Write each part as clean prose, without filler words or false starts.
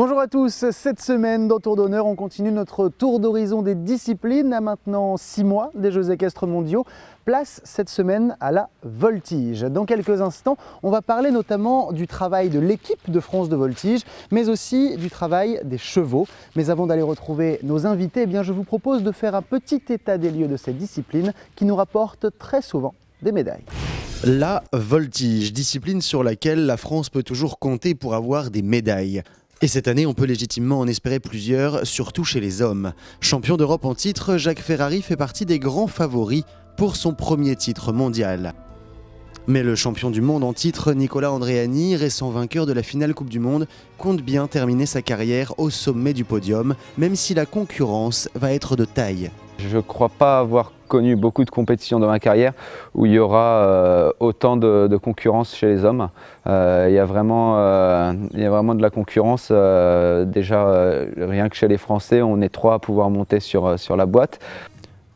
Bonjour à tous, cette semaine dans Tour d'honneur, on continue notre tour d'horizon des disciplines à maintenant 6 mois des Jeux équestres mondiaux. Place cette semaine à la voltige. Dans quelques instants, on va parler notamment du travail de l'équipe de France de voltige, mais aussi du travail des chevaux. Mais avant d'aller retrouver nos invités, je vous propose de faire un petit état des lieux de cette discipline qui nous rapporte très souvent des médailles. La voltige, discipline sur laquelle la France peut toujours compter pour avoir des médailles. Et cette année, on peut légitimement en espérer plusieurs, surtout chez les hommes. Champion d'Europe en titre, Jacques Ferrari fait partie des grands favoris pour son premier titre mondial. Mais le champion du monde en titre, Nicolas Andréani, récent vainqueur de la finale Coupe du Monde, compte bien terminer sa carrière au sommet du podium, même si la concurrence va être de taille. Je ne crois pas avoir connu beaucoup de compétitions dans ma carrière où il y aura autant de concurrence chez les hommes. Il y a vraiment de la concurrence. Déjà, rien que chez les Français, on est 3 à pouvoir monter sur la boîte.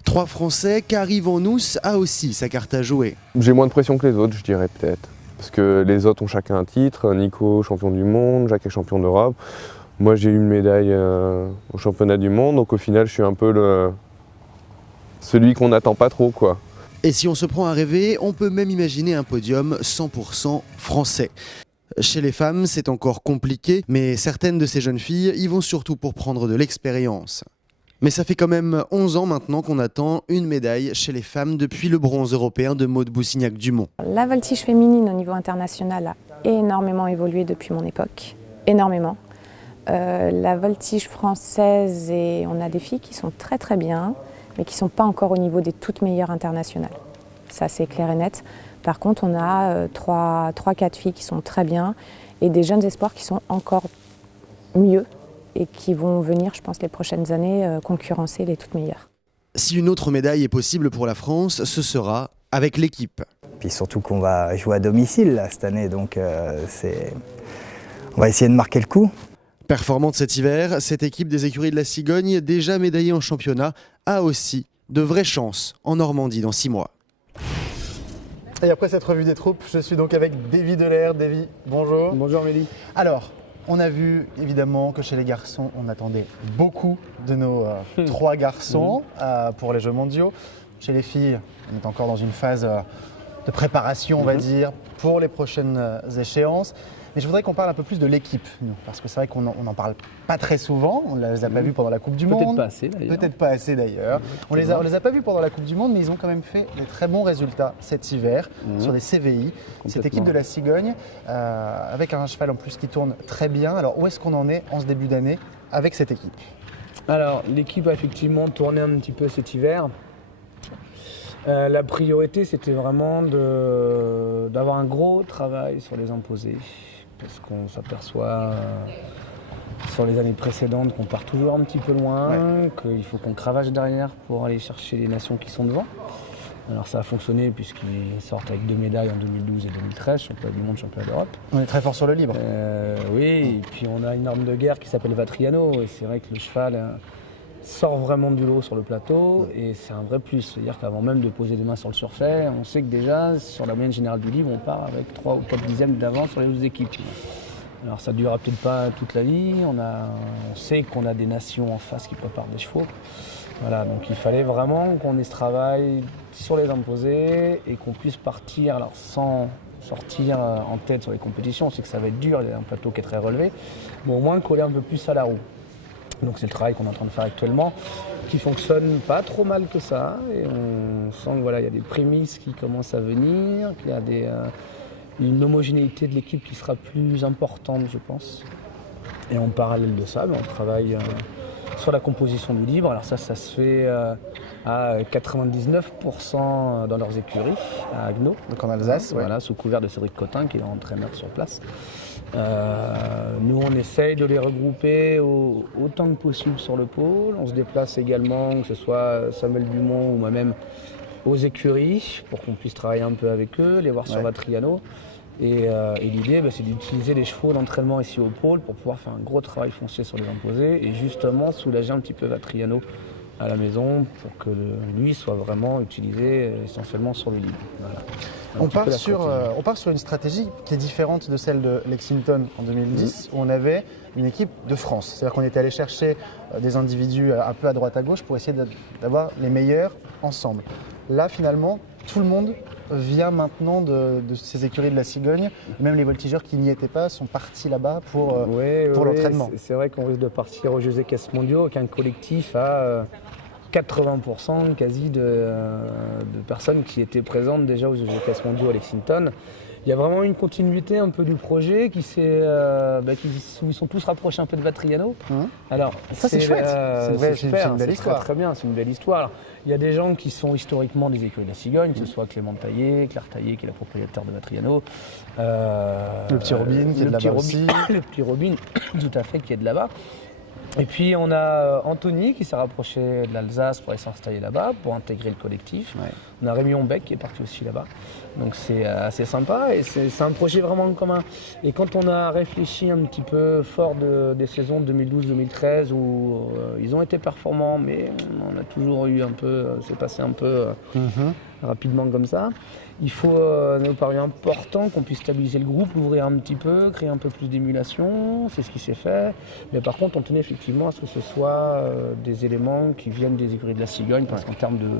3 Français, Kari Van-Oes a aussi sa carte à jouer. J'ai moins de pression que les autres, je dirais peut-être. Parce que les autres ont chacun un titre. Nico, champion du monde, Jacques est champion d'Europe. Moi, j'ai eu une médaille au championnat du monde. Donc au final, je suis un peu celui qu'on n'attend pas trop, quoi. Et si on se prend à rêver, on peut même imaginer un podium 100% français. Chez les femmes, c'est encore compliqué, mais certaines de ces jeunes filles y vont surtout pour prendre de l'expérience. Mais ça fait quand même 11 ans maintenant qu'on attend une médaille chez les femmes depuis le bronze européen de Maude Boussignac-Dumont. La voltige féminine au niveau international a énormément évolué depuis mon époque, énormément. La voltige française, et on a des filles qui sont très très bien, mais qui ne sont pas encore au niveau des toutes meilleures internationales. Ça, c'est clair et net. Par contre, on a 3-4 filles qui sont très bien et des jeunes espoirs qui sont encore mieux et qui vont venir, je pense, les prochaines années concurrencer les toutes meilleures. Si une autre médaille est possible pour la France, ce sera avec l'équipe. Puis surtout qu'on va jouer à domicile là, cette année, donc on va essayer de marquer le coup. Performante cet hiver, cette équipe des écuries de la Cigogne, déjà médaillée en championnat, a aussi de vraies chances en Normandie dans 6 mois. Et après cette revue des troupes, je suis donc avec Davy Delair. Davy, bonjour. Bonjour Mélie. Alors, on a vu évidemment que chez les garçons, on attendait beaucoup de nos 3 garçons pour les Jeux mondiaux. Chez les filles, on est encore dans une phase de préparation, on va dire, pour les prochaines échéances. Mais je voudrais qu'on parle un peu plus de l'équipe, nous, parce que c'est vrai qu'on n'en parle pas très souvent. On ne les a pas vus pendant la Coupe du Monde. Peut-être pas assez d'ailleurs. Peut-être pas assez d'ailleurs. On les a pas vus pendant la Coupe du Monde, mais ils ont quand même fait des très bons résultats cet hiver sur des CVI. Cette équipe de la Cigogne, avec un cheval en plus qui tourne très bien. Alors où est-ce qu'on en est en ce début d'année avec cette équipe? Alors l'équipe a effectivement tourné un petit peu cet hiver. La priorité, c'était vraiment d'avoir un gros travail sur les imposés. Parce qu'on s'aperçoit sur les années précédentes qu'on part toujours un petit peu loin, qu'il faut qu'on cravache derrière pour aller chercher les nations qui sont devant. Alors ça a fonctionné puisqu'ils sortent avec 2 médailles en 2012 et 2013, championnat du monde, championnat d'Europe. On est très fort sur le libre. Oui, et puis on a une arme de guerre qui s'appelle Vatriano, et c'est vrai que le cheval sort vraiment du lot sur le plateau, et c'est un vrai plus. C'est-à-dire qu'avant même de poser les mains sur le surfait, on sait que déjà, sur la moyenne générale du livre, on part avec 3 ou 4 dixièmes d'avance sur les autres équipes. Alors ça ne durera peut-être pas toute la vie, on sait qu'on a des nations en face qui préparent des chevaux. Voilà, donc il fallait vraiment qu'on ait ce travail sur les imposés et qu'on puisse partir, alors sans sortir en tête sur les compétitions, on sait que ça va être dur, il y a un plateau qui est très relevé, mais au moins coller un peu plus à la roue. Donc c'est le travail qu'on est en train de faire actuellement, qui fonctionne pas trop mal que ça, et on sent que voilà, il y a des prémices qui commencent à venir, qu'il y a une homogénéité de l'équipe qui sera plus importante, je pense. Et en parallèle de ça, on travaille sur la composition du libre. Alors ça se fait à 99% dans leurs écuries, à Agno. Donc en Alsace, voilà, sous couvert de Cédric Cotin, qui est l'entraîneur sur place. Nous, on essaye de les regrouper autant que possible sur le pôle. On se déplace également, que ce soit Samuel Dumont ou moi-même, aux écuries pour qu'on puisse travailler un peu avec eux, les voir sur Vatriano. Et l'idée, c'est d'utiliser les chevaux d'entraînement ici au pôle pour pouvoir faire un gros travail foncier sur les imposés et justement soulager un petit peu Vatriano à la maison pour que lui soit vraiment utilisé essentiellement sur le libre. Voilà. On part sur une stratégie qui est différente de celle de Lexington en 2010, où on avait une équipe de France. C'est-à-dire qu'on était allé chercher des individus un peu à droite à gauche pour essayer d'avoir les meilleurs ensemble. Là, finalement, tout le monde vient maintenant de ces écuries de la Cigogne. Même les voltigeurs qui n'y étaient pas sont partis là-bas pour l'entraînement. C'est vrai qu'on risque de partir aux Jeux équestres mondiaux avec un collectif à 80% quasi de personnes qui étaient présentes déjà aux Jeux équestres mondiaux à Lexington. Il y a vraiment une continuité un peu du projet où ils sont tous rapprochés un peu de Vatriano. Alors, ça c'est chouette, c'est une belle histoire. Très bien, c'est une belle histoire. Alors, il y a des gens qui sont historiquement des écuries de la Cigogne, que ce soit Clément Taillé, Claire Taillé qui est la propriétaire de Vatriano. Le petit Robin qui est de là-bas aussi. Le petit Robin, tout à fait, qui est de là-bas. Et puis on a Anthony qui s'est rapproché de l'Alsace pour aller s'installer là-bas, pour intégrer le collectif. Ouais. On a Rémi Hombeck qui est parti aussi là-bas. Donc c'est assez sympa et c'est un projet vraiment commun. Et quand on a réfléchi un petit peu fort des saisons 2012-2013 où ils ont été performants, mais on a toujours eu c'est passé un peu rapidement comme ça. Il faut, nous paraît important qu'on puisse stabiliser le groupe, l'ouvrir un petit peu, créer un peu plus d'émulation, c'est ce qui s'est fait. Mais par contre, on tenait effectivement à ce que ce soit des éléments qui viennent des écuries de la Cigogne, parce qu'en termes de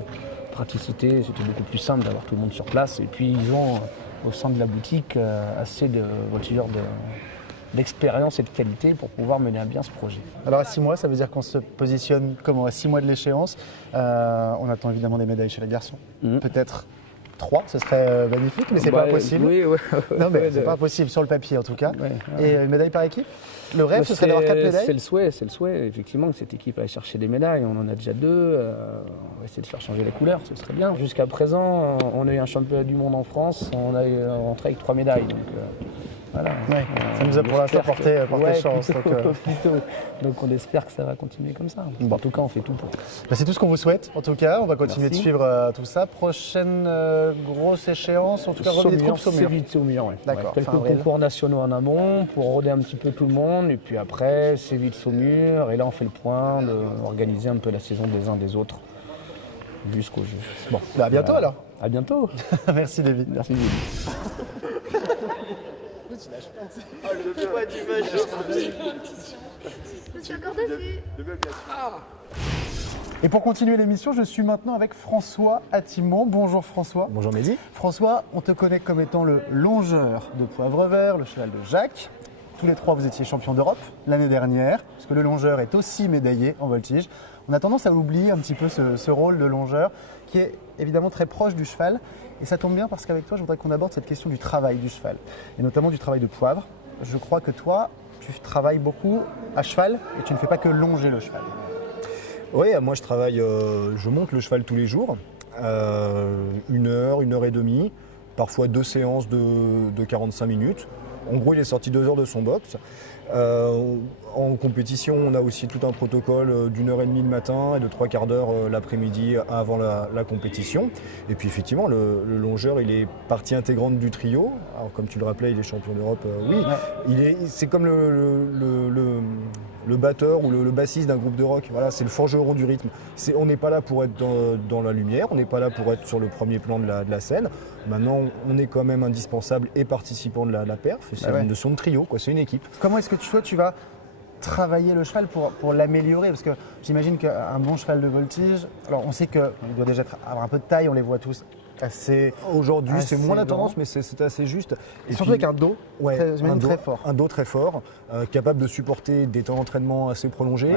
praticité, c'était beaucoup plus simple d'avoir tout le monde sur place. Et puis, ils ont au sein de la boutique assez de voltigeurs d'expérience et de qualité pour pouvoir mener à bien ce projet. Alors à 6 mois, ça veut dire qu'on se positionne comment? À 6 mois de l'échéance, on attend évidemment des médailles chez les garçons. Peut-être 3, ce serait magnifique, mais c'est pas possible. Oui, non, mais c'est pas possible sur le papier en tout cas. Et une médaille par équipe? Le rêve, ce serait d'avoir 4 médailles? C'est le souhait, effectivement, que cette équipe aille chercher des médailles. On en a déjà 2. On va essayer de faire changer les couleurs, ce serait bien. Jusqu'à présent, on a eu un championnat du monde en France, on a rentré avec 3 médailles. Donc, voilà. Ouais, ça nous a pour l'instant porté chance. Donc on espère que ça va continuer comme ça. Bon, en tout cas, on fait tout pour. C'est tout ce qu'on vous souhaite. En tout cas, on va continuer de suivre tout ça. Prochaine grosse échéance, en tout cas, revue des troupes Saumur. Ouais. D'accord. Quelques concours nationaux en amont pour rôder un petit peu tout le monde. Et puis après, c'est vite Saumur. Et là, on fait le point d'organiser un peu la saison des uns des autres jusqu'au jeu. Bon, à bientôt alors. À bientôt. Merci David. Merci David. Et pour continuer l'émission, je suis maintenant avec François Attimont. Bonjour François. Bonjour Mehdi. François, on te connaît comme étant le longeur de Poivre Vert, le cheval de Jacques. Tous les 3, vous étiez champions d'Europe l'année dernière, parce que le longeur est aussi médaillé en voltige. On a tendance à oublier un petit peu ce rôle de longeur, qui est évidemment très proche du cheval. Et ça tombe bien parce qu'avec toi, je voudrais qu'on aborde cette question du travail du cheval, et notamment du travail de Poivre. Je crois que toi, tu travailles beaucoup à cheval et tu ne fais pas que longer le cheval. Oui, moi je travaille, je monte le cheval tous les jours, 1 heure, 1 heure et demie, parfois 2 séances de 45 minutes. En gros, il est sorti 2 heures de son box. En compétition, on a aussi tout un protocole d'1 heure et demie le matin et de 3 quarts d'heure l'après-midi avant la compétition. Et puis effectivement, le longeur, il est partie intégrante du trio. Alors comme tu le rappelais, il est champion d'Europe, oui. Ouais. C'est comme le batteur ou le bassiste d'un groupe de rock. Voilà, c'est le forgeron du rythme. On n'est pas là pour être dans la lumière, on n'est pas là pour être sur le premier plan de la scène. Maintenant, on est quand même indispensable et participant de la perf. C'est une notion de trio, quoi. C'est une équipe. Comment est-ce que tu vas travailler le cheval pour l'améliorer? Parce que j'imagine qu'un bon cheval de voltige, alors on sait qu'il doit déjà avoir un peu de taille, on les voit tous assez. Aujourd'hui, c'est moins la tendance, mais c'est assez juste. Et surtout avec un dos très fort. Un dos très fort, capable de supporter des temps d'entraînement assez prolongés.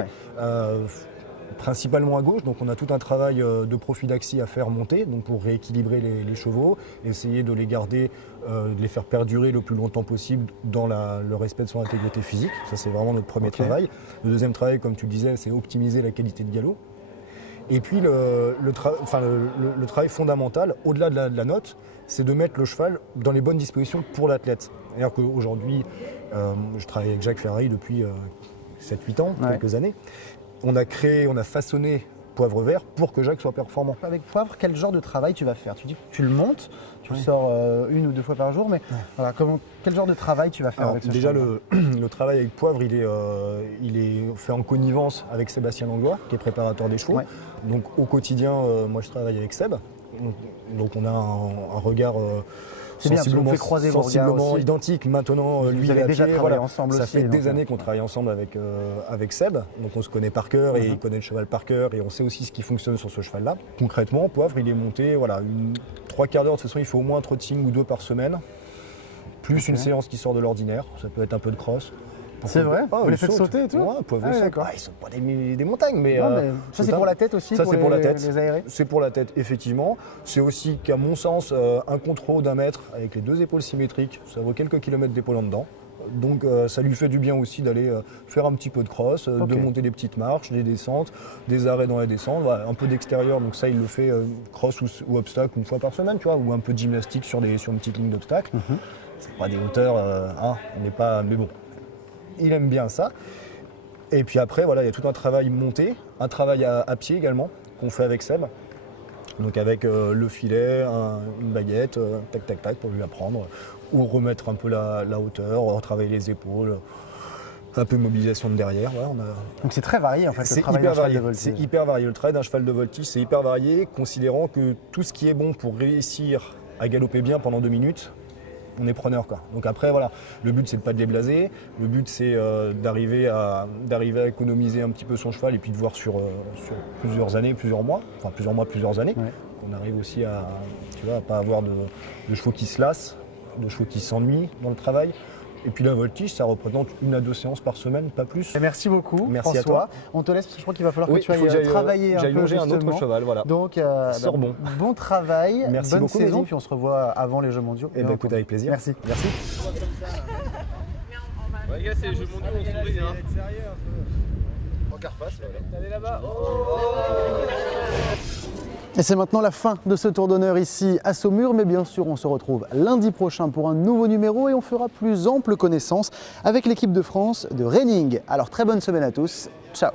Principalement à gauche, donc on a tout un travail de prophylaxie à faire monter, donc pour rééquilibrer les chevaux, essayer de les garder, de les faire perdurer le plus longtemps possible dans le respect de son intégrité physique. Ça, c'est vraiment notre premier travail. Le deuxième travail, comme tu le disais, c'est optimiser la qualité de galop. Et puis le travail fondamental, au-delà de la note, c'est de mettre le cheval dans les bonnes dispositions pour l'athlète. C'est-à-dire qu'aujourd'hui, je travaille avec Jacques Ferrari depuis 7-8 ans, quelques années. On a façonné poivre vert pour que Jacques soit performant. Avec Poivre, quel genre de travail tu vas faire? Tu dis que tu le montes, tu le sors 1 ou 2 fois par jour, mais voilà, quel genre de travail tu vas faire avec ce déjà, cheval? le travail avec Poivre, il est fait en connivence avec Sébastien Langlois, qui est préparateur des chevaux. Ouais. Donc au quotidien, moi je travaille avec Seb. Donc on a un regard C'est bien, parce qu'on fait croiser vos regards sensiblement aussi. identique. Maintenant, Vous lui, avez il a déjà pied, travaillé voilà. ensemble Ça aussi, fait donc, des années qu'on travaille ensemble avec Seb. Donc on se connaît par cœur et il connaît le cheval par cœur et on sait aussi ce qui fonctionne sur ce cheval-là. Concrètement, Poivre, il est monté, voilà, 3 quarts d'heure. De toute façon, il faut au moins un trotting ou 2 par semaine. Plus une séance qui sort de l'ordinaire. Ça peut être un peu de cross. C'est vrai? Ah, Vous il les faites saute. sauter et tout? Ouais, Poivre, Ah, il saute. d'accord. Ah, ils sautent pas des montagnes, mais, Non, mais ça c'est pour la tête aussi? Ça, c'est pour la tête. Les aérer? C'est pour la tête, effectivement. C'est aussi qu'à mon sens, un contrôle d'1 mètre avec les 2 épaules symétriques, ça vaut quelques kilomètres d'épaule en dedans. Donc ça lui fait du bien aussi d'aller faire un petit peu de cross, de monter des petites marches, des descentes, des arrêts dans les descentes, voilà, un peu d'extérieur. Donc ça, il le fait cross ou obstacle 1 fois par semaine, tu vois, ou un peu de gymnastique sur une petite ligne d'obstacle. C'est pas des hauteurs, on n'est pas... Mais bon, il aime bien ça. Et puis après, voilà, il y a tout un travail monté, un travail à pied également, qu'on fait avec Seb. Donc avec le filet, une baguette, tac tac tac pour lui apprendre, ou remettre un peu la hauteur, retravailler les épaules, un peu de mobilisation de derrière. Voilà, Donc c'est très varié en fait le c'est travail hyper d'un cheval varié. de voltige. C'est hyper varié. Le travail d'un cheval de voltige, c'est hyper varié, considérant que tout ce qui est bon pour réussir à galoper bien pendant 2 minutes, on est preneur, quoi. Donc après voilà, le but c'est de pas de les blaser, le but c'est d'arriver à économiser un petit peu son cheval et puis de voir sur plusieurs années, plusieurs mois, plusieurs années, qu'on arrive aussi à pas avoir de chevaux qui se lassent, de chevaux qui s'ennuient dans le travail. Et puis la voltige, ça représente 1 à 2 séances par semaine, pas plus. Merci beaucoup, Merci à François. toi. On te laisse parce que je crois qu'il va falloir Oui, que tu il faut que ailles j'aille, travailler un j'aille peu longer un justement. autre cheval, voilà. Donc Sors bon. bon travail, Merci bonne beaucoup, saison, Mehdi. puis on se revoit avant les Jeux mondiaux. Eh ben écoute, avec plaisir. Merci. Merci. Les gars, c'est les jeux mondiaux, on sourit, hein. Et c'est maintenant la fin de ce tour d'honneur ici à Saumur, mais bien sûr on se retrouve lundi prochain pour un nouveau numéro et on fera plus ample connaissance avec l'équipe de France de Reining. Alors très bonne semaine à tous, ciao.